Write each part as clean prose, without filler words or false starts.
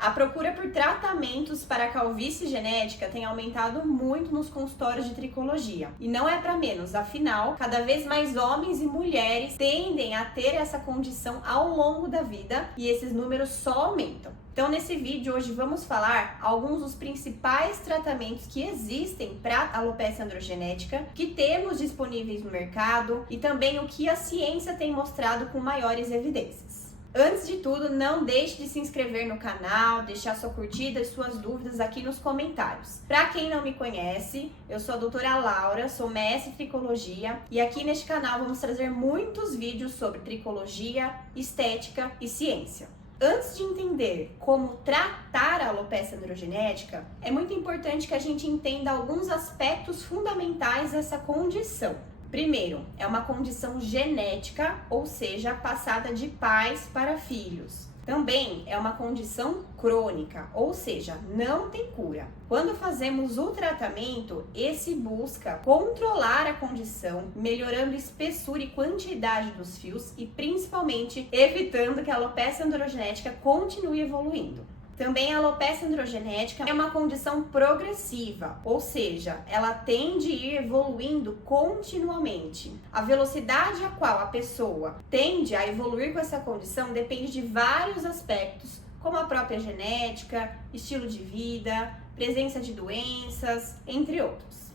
A procura por tratamentos para a calvície genética tem aumentado muito nos consultórios de tricologia. E não é para menos, afinal, cada vez mais homens e mulheres tendem a ter essa condição ao longo da vida e esses números só aumentam. Então, nesse vídeo hoje vamos falar alguns dos principais tratamentos que existem para alopecia androgenética, que temos disponíveis no mercado e também o que a ciência tem mostrado com maiores evidências. Antes de tudo, não deixe de se inscrever no canal, deixar sua curtida e suas dúvidas aqui nos comentários. Para quem não me conhece, eu sou a doutora Laura, sou mestre em tricologia e aqui neste canal vamos trazer muitos vídeos sobre tricologia, estética e ciência. Antes de entender como tratar a alopecia androgenética, é muito importante que a gente entenda alguns aspectos fundamentais dessa condição. Primeiro, é uma condição genética, ou seja, passada de pais para filhos. Também é uma condição crônica, ou seja, não tem cura. Quando fazemos o tratamento, esse busca controlar a condição, melhorando espessura e quantidade dos fios e principalmente evitando que a alopecia androgenética continue evoluindo. Também a alopecia androgenética é uma condição progressiva, ou seja, ela tende a ir evoluindo continuamente. A velocidade a qual a pessoa tende a evoluir com essa condição depende de vários aspectos, como a própria genética, estilo de vida, presença de doenças, entre outros.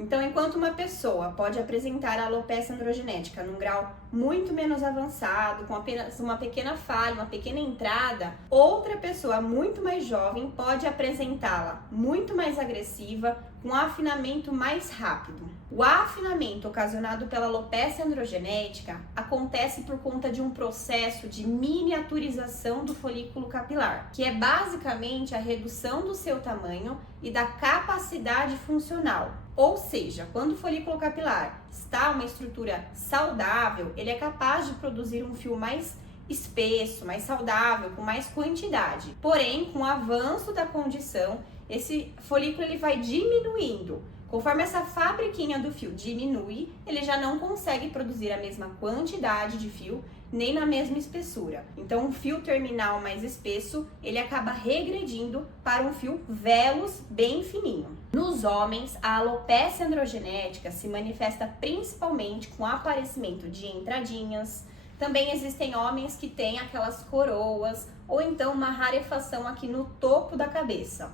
Então, enquanto uma pessoa pode apresentar a alopecia androgenética num grau muito menos avançado, com apenas uma pequena falha, uma pequena entrada, outra pessoa muito mais jovem pode apresentá-la muito mais agressiva, com afinamento mais rápido. O afinamento ocasionado pela alopecia androgenética acontece por conta de um processo de miniaturização do folículo capilar, que é basicamente a redução do seu tamanho e da capacidade funcional. Ou seja, quando o folículo capilar está uma estrutura saudável, ele é capaz de produzir um fio mais espesso, mais saudável, com mais quantidade. Porém, com o avanço da condição, esse folículo ele vai diminuindo. Conforme essa fabriquinha do fio diminui, ele já não consegue produzir a mesma quantidade de fio, nem na mesma espessura. Então, um fio terminal mais espesso, ele acaba regredindo para um fio velos bem fininho. Nos homens, a alopecia androgenética se manifesta principalmente com o aparecimento de entradinhas. Também existem homens que têm aquelas coroas ou então uma rarefação aqui no topo da cabeça.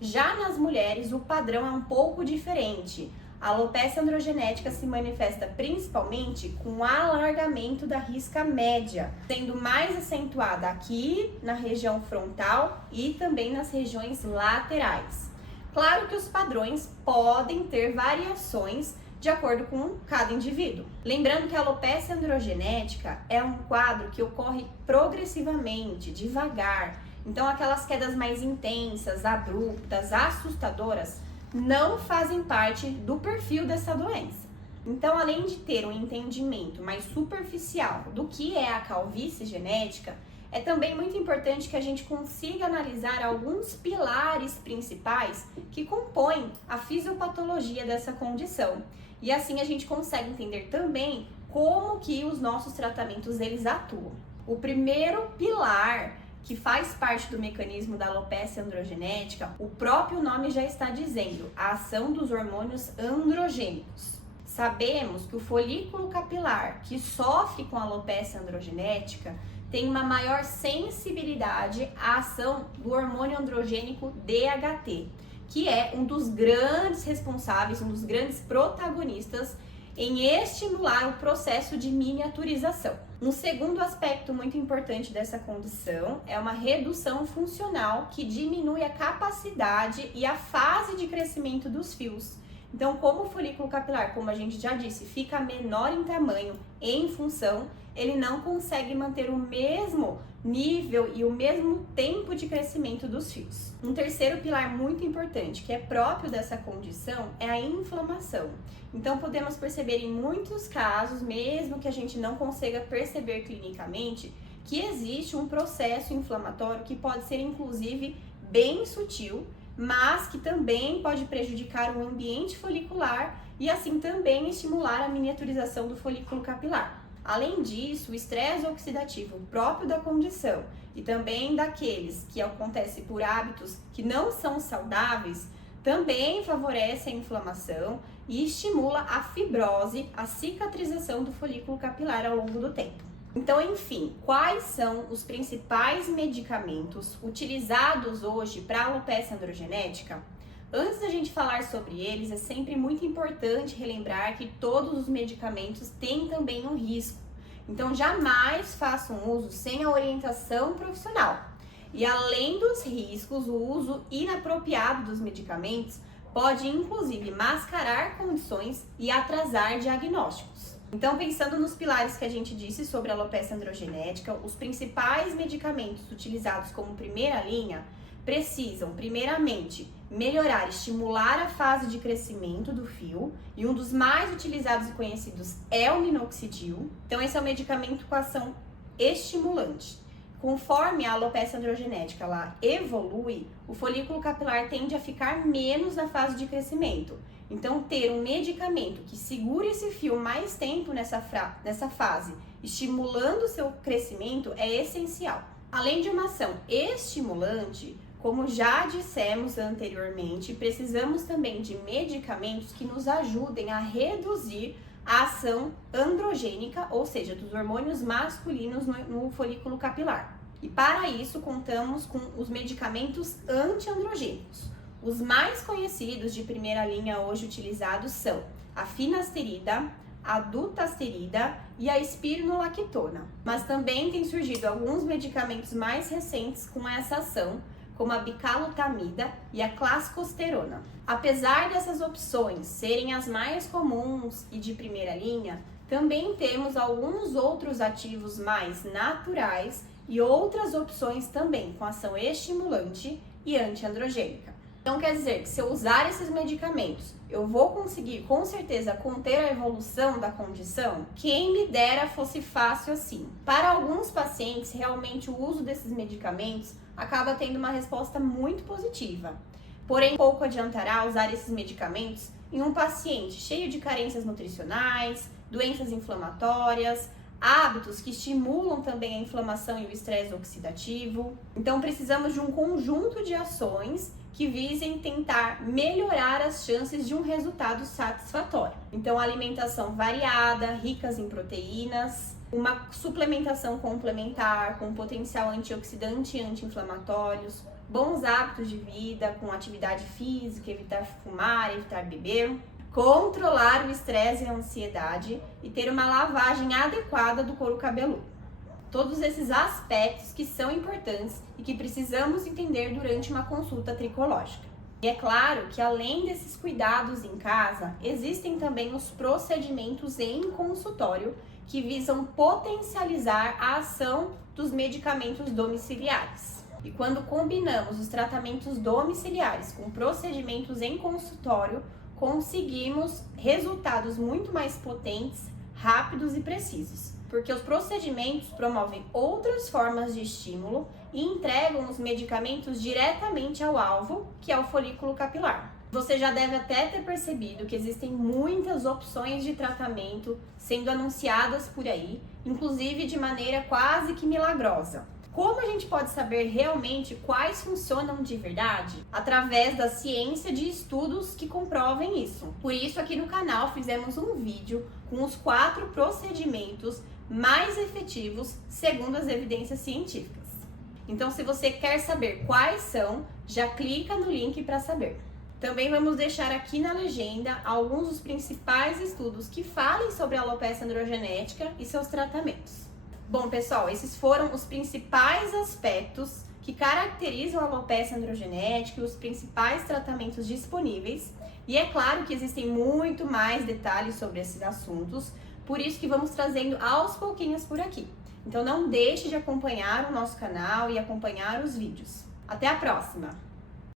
Já nas mulheres, o padrão é um pouco diferente. A alopecia androgenética se manifesta principalmente com o alargamento da risca média, sendo mais acentuada aqui na região frontal e também nas regiões laterais. Claro que os padrões podem ter variações de acordo com cada indivíduo. Lembrando que a alopecia androgenética é um quadro que ocorre progressivamente, devagar. Então, aquelas quedas mais intensas, abruptas, assustadoras, não fazem parte do perfil dessa doença. Então, além de ter um entendimento mais superficial do que é a calvície genética, é também muito importante que a gente consiga analisar alguns pilares principais que compõem a fisiopatologia dessa condição. E assim a gente consegue entender também como que os nossos tratamentos eles atuam. O primeiro pilar que faz parte do mecanismo da alopecia androgenética, o próprio nome já está dizendo, a ação dos hormônios androgênicos. Sabemos que o folículo capilar que sofre com a alopecia androgenética tem uma maior sensibilidade à ação do hormônio androgênico DHT, que é um dos grandes responsáveis, um dos grandes protagonistas em estimular o processo de miniaturização. Um segundo aspecto muito importante dessa condição é uma redução funcional que diminui a capacidade e a fase de crescimento dos fios. Então, como o folículo capilar, como a gente já disse, fica menor em tamanho em função, ele não consegue manter o mesmo nível e o mesmo tempo de crescimento dos fios. Um terceiro pilar muito importante, que é próprio dessa condição, é a inflamação. Então, podemos perceber em muitos casos, mesmo que a gente não consiga perceber clinicamente, que existe um processo inflamatório que pode ser, inclusive, bem sutil, mas que também pode prejudicar o ambiente folicular e assim também estimular a miniaturização do folículo capilar. Além disso, o estresse oxidativo próprio da condição e também daqueles que acontecem por hábitos que não são saudáveis, também favorece a inflamação e estimula a fibrose, a cicatrização do folículo capilar ao longo do tempo. Então, enfim, quais são os principais medicamentos utilizados hoje para alopecia androgenética? Antes da gente falar sobre eles, é sempre muito importante relembrar que todos os medicamentos têm também um risco. Então, jamais faça um uso sem a orientação profissional. E além dos riscos, o uso inapropriado dos medicamentos pode inclusive mascarar condições e atrasar diagnósticos. Então, pensando nos pilares que a gente disse sobre a alopecia androgenética, os principais medicamentos utilizados como primeira linha precisam, primeiramente, melhorar, estimular a fase de crescimento do fio, e um dos mais utilizados e conhecidos é o minoxidil. Então, esse é um medicamento com ação estimulante. Conforme a alopecia androgenética ela evolui, o folículo capilar tende a ficar menos na fase de crescimento. Então, ter um medicamento que segure esse fio mais tempo nessa fase, estimulando o seu crescimento, é essencial. Além de uma ação estimulante, como já dissemos anteriormente, precisamos também de medicamentos que nos ajudem a reduzir a ação androgênica, ou seja, dos hormônios masculinos no folículo capilar. E para isso, contamos com os medicamentos antiandrogênicos. Os mais conhecidos de primeira linha hoje utilizados são a finasterida, a dutasterida e a espironolactona. Mas também tem surgido alguns medicamentos mais recentes com essa ação, como a bicalutamida e a clascosterona. Apesar dessas opções serem as mais comuns e de primeira linha, também temos alguns outros ativos mais naturais e outras opções também com ação estimulante e antiandrogênica. Então quer dizer que se eu usar esses medicamentos, eu vou conseguir com certeza conter a evolução da condição? Quem me dera fosse fácil assim. Para alguns pacientes, realmente o uso desses medicamentos acaba tendo uma resposta muito positiva. Porém, pouco adiantará usar esses medicamentos em um paciente cheio de carências nutricionais, doenças inflamatórias, hábitos que estimulam também a inflamação e o estresse oxidativo. Então, precisamos de um conjunto de ações que visem tentar melhorar as chances de um resultado satisfatório. Então, alimentação variada, ricas em proteínas, uma suplementação complementar com potencial antioxidante e anti-inflamatórios, bons hábitos de vida com atividade física, evitar fumar, evitar beber, controlar o estresse e a ansiedade e ter uma lavagem adequada do couro cabeludo. Todos esses aspectos que são importantes e que precisamos entender durante uma consulta tricológica. E é claro que além desses cuidados em casa, existem também os procedimentos em consultório que visam potencializar a ação dos medicamentos domiciliares. E quando combinamos os tratamentos domiciliares com procedimentos em consultório, conseguimos resultados muito mais potentes, rápidos e precisos. Porque os procedimentos promovem outras formas de estímulo e entregam os medicamentos diretamente ao alvo, que é o folículo capilar. Você já deve até ter percebido que existem muitas opções de tratamento sendo anunciadas por aí, inclusive de maneira quase que milagrosa. Como a gente pode saber realmente quais funcionam de verdade? Através da ciência de estudos que comprovem isso. Por isso, aqui no canal fizemos um vídeo com os 4 procedimentos mais efetivos segundo as evidências científicas. Então, se você quer saber quais são, já clica no link para saber. Também vamos deixar aqui na legenda alguns dos principais estudos que falem sobre a alopecia androgenética e seus tratamentos. Bom, pessoal, esses foram os principais aspectos que caracterizam a alopecia androgenética e os principais tratamentos disponíveis. E é claro que existem muito mais detalhes sobre esses assuntos, por isso que vamos trazendo aos pouquinhos por aqui. Então não deixe de acompanhar o nosso canal e acompanhar os vídeos. Até a próxima!